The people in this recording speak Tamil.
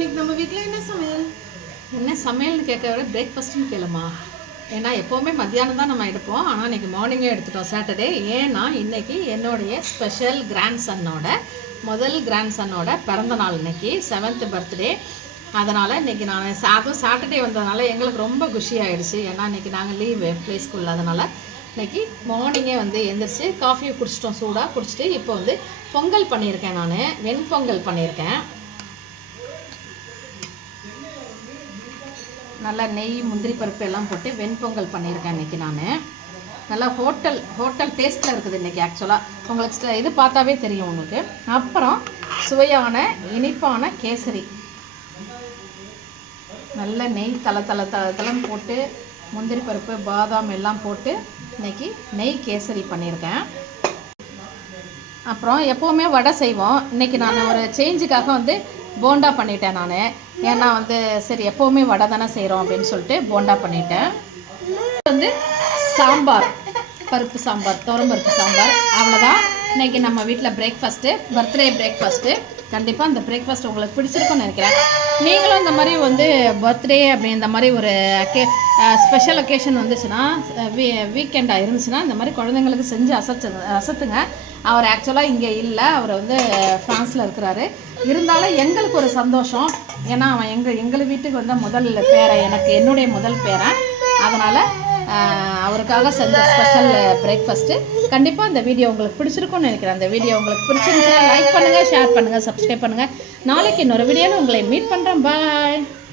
இன்னைக்கு நம்ம வீட்டில் என்ன சமையல்? என்ன சமையல்னு கேட்க விட பிரேக்ஃபாஸ்ட்னு கேளுமா. ஏன்னா எப்போவுமே மத்தியானம் தான் நம்ம எடுப்போம். ஆனால் இன்றைக்கி மார்னிங்கே எடுத்துட்டோம் சாட்டர்டே. ஏன்னா இன்றைக்கி என்னுடைய ஸ்பெஷல் முதல் கிராண்ட் சன்னோட பிறந்த நாள். இன்றைக்கி 7th பர்த்டே. அதனால் இன்றைக்கி நான் அதுவும் சாட்டர்டே வந்ததுனால எங்களுக்கு ரொம்ப குஷி ஆகிடுச்சு. ஏன்னா இன்றைக்கி நாங்கள் லீவு ப்ளே ஸ்கூலில். அதனால் இன்றைக்கி மார்னிங்கே எந்திரிச்சு காஃபியை குடிச்சிட்டோம். சூடாக குடிச்சிட்டு இப்போ பொங்கல் பண்ணியிருக்கேன். நான் வெண்பொங்கல் பண்ணியிருக்கேன். நல்லா நெய் முந்திரி பருப்பு எல்லாம் போட்டு வெண்பொங்கல் பண்ணியிருக்கேன் இன்றைக்கி. நான் நல்லா ஹோட்டல் டேஸ்ட்டில் இருக்குது இன்றைக்கி. ஆக்சுவலாக உங்களுக்கு இது பார்த்தாவே தெரியும் உங்களுக்கு. அப்புறம் சுவையான இனிப்பான கேசரி, நல்ல நெய் தளம் போட்டு முந்திரி பருப்பு பாதாம் எல்லாம் போட்டு இன்றைக்கி நெய் கேசரி பண்ணியிருக்கேன். அப்புறம் எப்போவுமே வடை செய்வோம். இன்றைக்கி நான் ஒரு சேஞ்சுக்காக போண்டா பண்ணிட்டேன். நான் ஏன்னா சரி எப்போவுமே வடை தானே செய்கிறோம் அப்படின்னு சொல்லிட்டு போண்டா பண்ணிட்டேன். சாம்பார், பருப்பு சாம்பார், துவரம்பருப்பு சாம்பார். அவ்வளோதான் இன்றைக்கி நம்ம வீட்டில் பிரேக்ஃபாஸ்ட்டு, பர்த்டே பிரேக்ஃபாஸ்ட்டு. கண்டிப்பாக இந்த பிரேக்ஃபாஸ்ட் உங்களுக்கு பிடிச்சிருக்குன்னு நினைக்கிறேன். நீங்களும் இந்த மாதிரி பர்த்டே அப்படி இந்த மாதிரி ஒரு ஸ்பெஷல் ஒகேஷன் வந்துச்சுன்னா, வீக்கெண்டாக இருந்துச்சுன்னா இந்த மாதிரி குழந்தைங்களுக்கு செஞ்சு அசத்துங்க. அவர் ஆக்சுவலாக இங்கே இல்லை, அவர் ஃப்ரான்ஸில் இருக்கிறாரு. இருந்தாலும் எங்களுக்கு ஒரு சந்தோஷம். ஏன்னா அவன் எங்கள் வீட்டுக்கு முதல் பேரன், என்னுடைய முதல் பேரன். அதனால் அவருக்காக செஞ்ச ஸ்பெஷல் பிரேக்ஃபாஸ்ட்டு. கண்டிப்பாக இந்த வீடியோ உங்களுக்கு பிடிச்சிருக்கும்னு நினைக்கிறேன். அந்த வீடியோ உங்களுக்கு பிடிச்சிருந்துச்சுன்னா லைக் பண்ணுங்கள், ஷேர் பண்ணுங்கள், சப்ஸ்கிரைப் பண்ணுங்கள். நாளைக்கு இன்னொரு வீடியோவில் உங்களை மீட் பண்ணுறேன். பாய்.